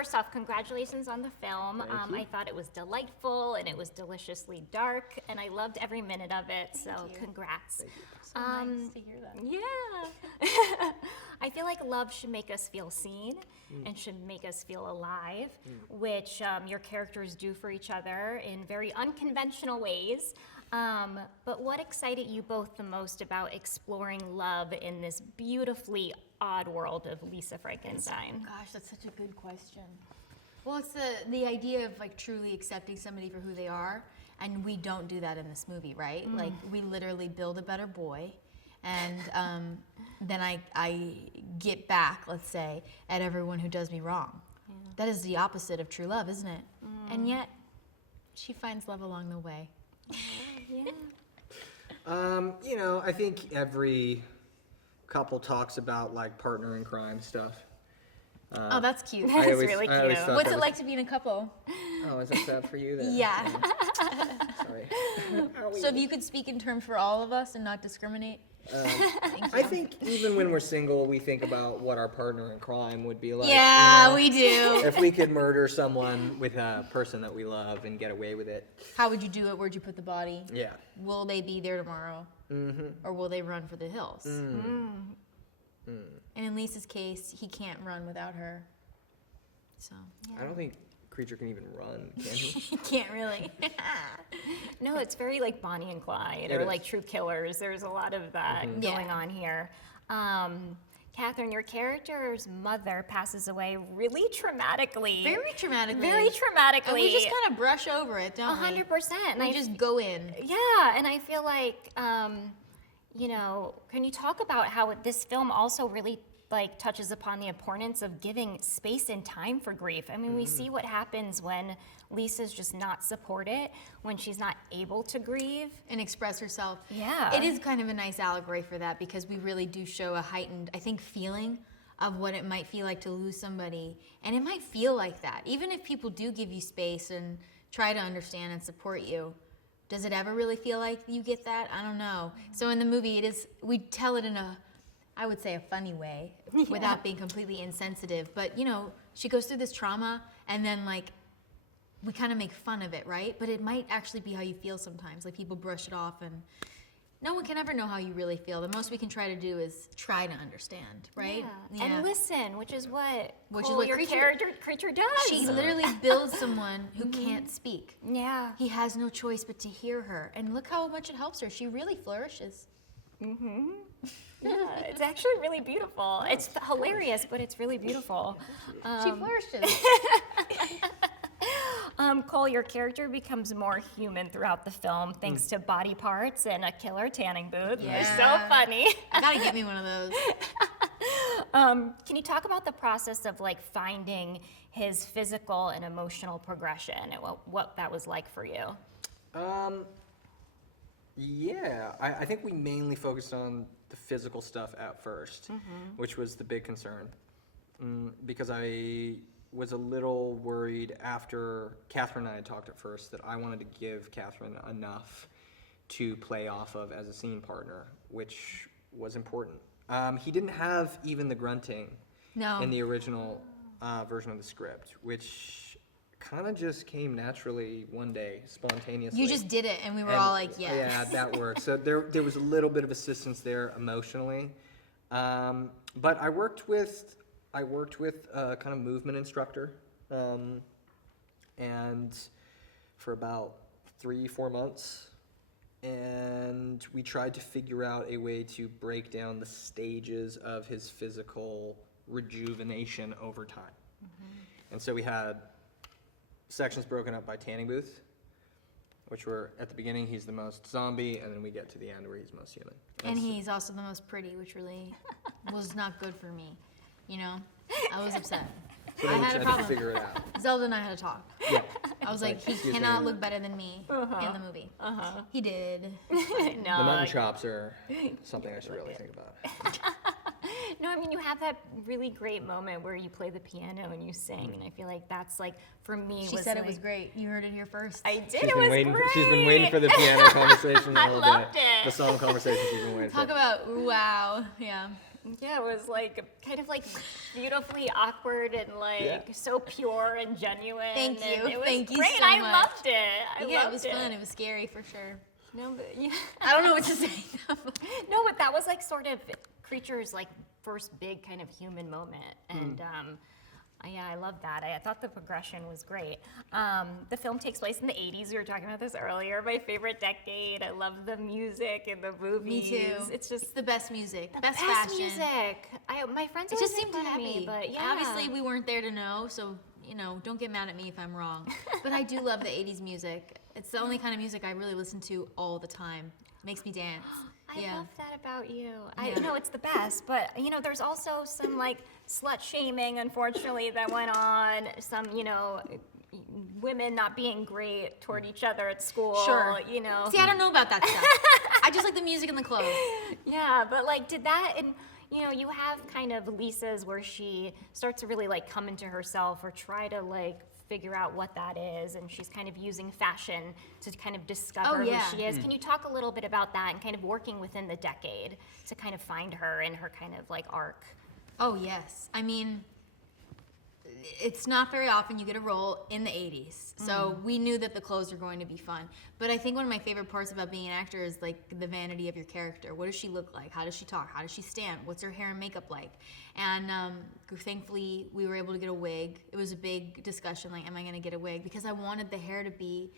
first off, congratulations on the film. I thought it was delightful and it was deliciously dark, and I loved every minute of it. Thank you. Congrats. So nice to hear that. Yeah. I feel like love should make us feel seen and should make us feel alive, which your characters do for each other in very unconventional ways. But what excited you both the most about exploring love in this beautifully odd world of Lisa Frankenstein? Gosh, that's such a good question. Well, it's the idea of like truly accepting somebody for who they are, and we don't do that in this movie, right? Like we literally build a better boy, and then I get back, let's say, at everyone who does me wrong. Yeah. That is the opposite of true love, isn't it? And yet, she finds love along the way. Yeah. You know, I think every couple talks about like partner in crime stuff. Oh, that's cute. That's really cute. What's it like to be in a couple? Oh, is that sad for you? Then? Yeah. Sorry. So if you could speak in terms for all of us and not discriminate. I think even when we're single, we think about what our partner in crime would be like. Yeah, you know? we do. If we could murder someone with a person that we love and get away with it. How would you do it? Where'd you put the body? Yeah. Will they be there tomorrow? Or will they run for the hills? And in Lisa's case, he can't run without her. So I don't think creature can even run, can he? he can't really. No, it's very like Bonnie and Clyde, or like True Killers. There's a lot of that going on here. Kathryn, your character's mother passes away really traumatically. Very traumatically. Very traumatically. And we just kind of brush over it, don't we? 100%. And We just go in. Yeah, and I feel like, you know, can you talk about how this film also really like touches upon the importance of giving space and time for grief? I mean, we see what happens when Lisa's just not supported, when she's not able to grieve and express herself. Yeah. It is kind of a nice allegory for that, because we really do show a heightened, I think, feeling of what it might feel like to lose somebody. And it might feel like that. Even if people do give you space and try to understand and support you, does it ever really feel like you get that? I don't know. So in the movie, we tell it in a, I would say, a funny way, without being completely insensitive. But, you know, she goes through this trauma, and then, like, we kind of make fun of it, right? But it might actually be how you feel sometimes. Like, people brush it off, and no one can ever know how you really feel. The most we can try to do is try to understand, right? Yeah. And listen, which is what your creature does. She literally builds someone who can't speak. Yeah. He has no choice but to hear her. And look how much it helps her. She really flourishes. Yeah, it's actually really beautiful. It's hilarious, but it's really beautiful. She flourishes. Cole, your character becomes more human throughout the film thanks to body parts and a killer tanning booth. Yeah. They're so funny. You gotta get me one of those. Can you talk about the process of like finding his physical and emotional progression and what that was like for you? Yeah, I think we mainly focused on the physical stuff at first, which was the big concern, because I was a little worried after Kathryn and I had talked at first that I wanted to give Kathryn enough to play off of as a scene partner, which was important. He didn't have even the grunting in the original version of the script, which kind of just came naturally one day, spontaneously. You just did it, and we were all like, yes. Yeah, that worked. So there was a little bit of assistance there emotionally. But I worked with a kind of movement instructor, and for about 3-4 months, and we tried to figure out a way to break down the stages of his physical rejuvenation over time. And so we had sections broken up by tanning booth, which were at the beginning he's the most zombie, and then we get to the end where he's most human. And he's also the most pretty, which really was not good for me. You know, I was upset. So I had a problem. to figure it out. Zelda and I had a talk. Yeah. I was like, he excuse cannot me. look better than me in the movie. He did. The mutton chops are something I should really think about. No, I mean, you have that really great moment where you play the piano and you sing, and I feel like that's like, for me, She was great. You heard it here first. I did. She's It been was waiting. great. She's been waiting for the piano conversation the I whole loved day. it. The song conversations you've been waiting Talk for. about wow, yeah. Yeah, it was like kind of like beautifully awkward and like Yeah. so pure and genuine. Thank and you. It was Thank you great. so I much. loved it. I Yeah, loved it was fun. It was scary for sure. No, but yeah. I don't know what to say. No, but that was like sort of Creature's like first big kind of human moment, and yeah, I love that. I thought the progression was great. The film takes place in the 80s. We were talking about this earlier. My favorite decade. I love the music and the movies. Me too. It's just It's the best music, the best best fashion. music. I my friends It always just make seemed fun of happy. me, but yeah. Obviously, we weren't there to know, so don't get mad at me if I'm wrong. But I do love the 80s music. It's the only kind of music I really listen to all the time. Makes me dance. I love that about you. Yeah. I know it's the best, but there's also some like slut shaming, unfortunately, that went on. Some, women not being great toward each other at school. Sure. See, I don't know about that stuff. I just like the music and the clothes. Yeah, but like, did that, and you have kind of Lisa's where she starts to really like come into herself or try to like figure out what that is, and she's kind of using fashion to kind of discover yeah. who she is. Can you talk a little bit about that and kind of working within the decade to kind of find her and her kind of like arc? Oh, yes. I mean, it's not very often you get a role in the 80s. So we knew that the clothes were going to be fun. But I think one of my favorite parts about being an actor is like the vanity of your character. What does she look like? How does she talk? How does she stand? What's her hair and makeup like? And thankfully, we were able to get a wig. It was a big discussion, like, am I going to get a wig? Because I wanted the hair to be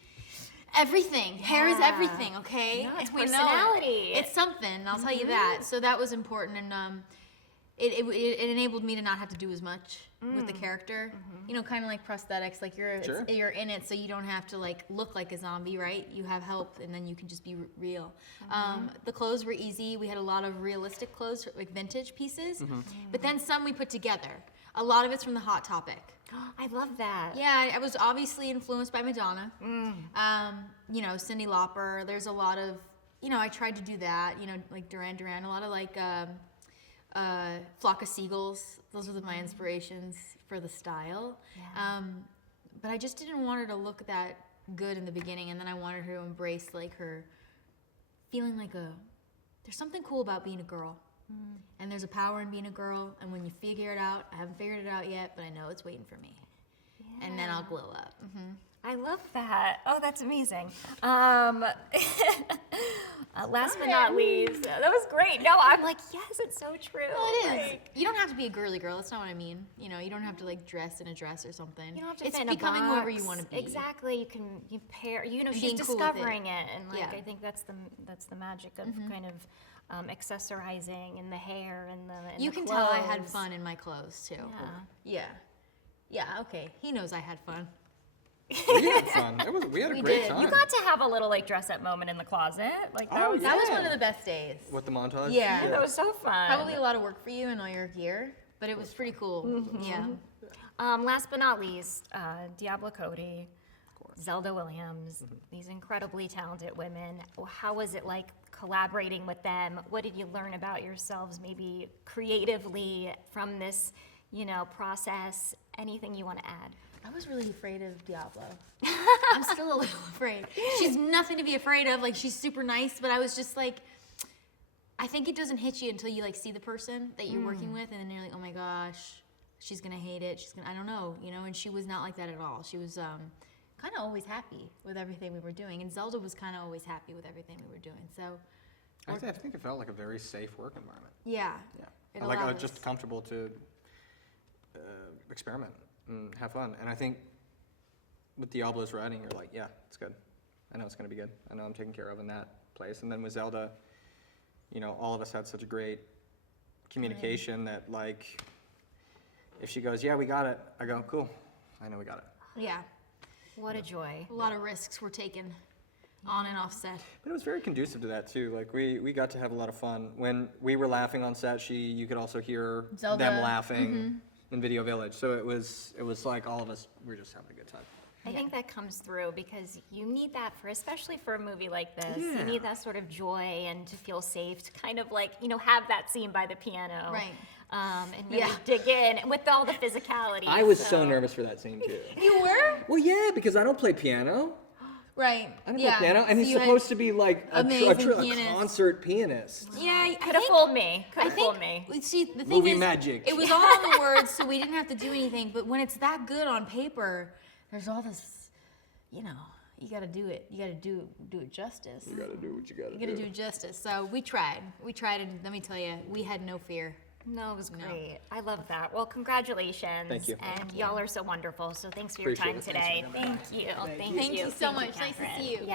everything. Hair is everything, okay? No, it's We know personality. It's something, I'll tell you that. So that was important, and it enabled me to not have to do as much with the character. Kind of like prosthetics, like Sure. you're in it, so you don't have to like look like a zombie, right? You have help, and then you can just be real. The clothes were easy. We had a lot of realistic clothes, like vintage pieces, but then some we put together. A lot of it's from the Hot Topic. I love that. Yeah, I was obviously influenced by Madonna. Cyndi Lauper. There's a lot of, I tried to do that. Like Duran Duran. A lot of like Flock of Seagulls. Those were my inspirations for the style. Yeah. But I just didn't want her to look that good in the beginning, and then I wanted her to embrace like her feeling like there's something cool about being a girl. And there's a power in being a girl, and when you figure it out, I haven't figured it out yet, but I know it's waiting for me. Yeah. And then I'll glow up. I love that. Oh, that's amazing. Last but not least, that was great. No, I'm like, yes, it's so true. Well, it is. Like, You don't have to be a girly girl. That's not what I mean. You don't have to like dress in a dress or something. you don't have to It's fit in a becoming whoever you box. want to be. Exactly. You pair. She's being cool with discovering it, and like Yeah. I think that's the magic of kind of accessorizing and the hair and the. You the can tell I had clothes. fun in my clothes too. Yeah. Yeah. Okay. He knows I had fun. We had fun. We had a We great did. time. You got to have a little like dress up moment in the closet. Like that Oh, was That was Yeah. one of the best days. With the montage? Yeah. that was so fun. Probably a lot of work for you and all your gear, but it was pretty cool. Yeah. Last but not least, Diablo Cody, Zelda Williams, these incredibly talented women. How was it like collaborating with them? What did you learn about yourselves, maybe creatively, from this, process? Anything you want to add? I was really afraid of Diablo. I'm still a little afraid. She's nothing to be afraid of. Like, she's super nice, but I was just like, I think it doesn't hit you until you like see the person that you're working with, and then you're like, oh my gosh, she's gonna hate it. I don't know, and she was not like that at all. She was kind of always happy with everything we were doing, and Zelda was kind of always happy with everything we were doing. So, I think it felt like a very safe work environment. yeah. Yeah. It I like allowed just us. comfortable to experiment and have fun. And I think with Diablo's writing, you're like, yeah, it's good. I know it's going to be good. I know I'm taken care of in that place. And then with Zelda, all of us had such a great communication that, like, if she goes, yeah, we got it, I go, cool. I know we got it. Yeah. What a joy. A lot of risks were taken on and off set. But it was very conducive to that too. Like we got to have a lot of fun. When we were laughing on set, you could also hear Zelda, them laughing in Video Village. So it was like all of us were just having a good time. I think that comes through because you need that especially for a movie like this. Yeah. You need that sort of joy and to feel safe, to kind of like, have that scene by the piano. Right. And really Yeah. dig in with all the physicality. I was so nervous for that scene too. You were? Well, yeah, because I don't play piano. Right. I don't yeah. play piano, and So he's you had supposed to be like a amazing pianist. concert pianist. Yeah, Could have fooled me. Could I have think. fooled me. See, the thing Movie is, magic. it was all on the words, so we didn't have to do anything. But when it's that good on paper, there's all this. You know, you got to do it. You got to do it justice. You gotta do what you gotta You got to do it justice. So we tried. We tried, and let me tell you, we had no fear. No, it was great. I love that. Well, congratulations. Thank you. And y'all are so wonderful. So thanks for your Appreciate time it. Thanks for today. Thank you. Thank you. Thank you so much. Nice to Kathryn. see you. Yeah.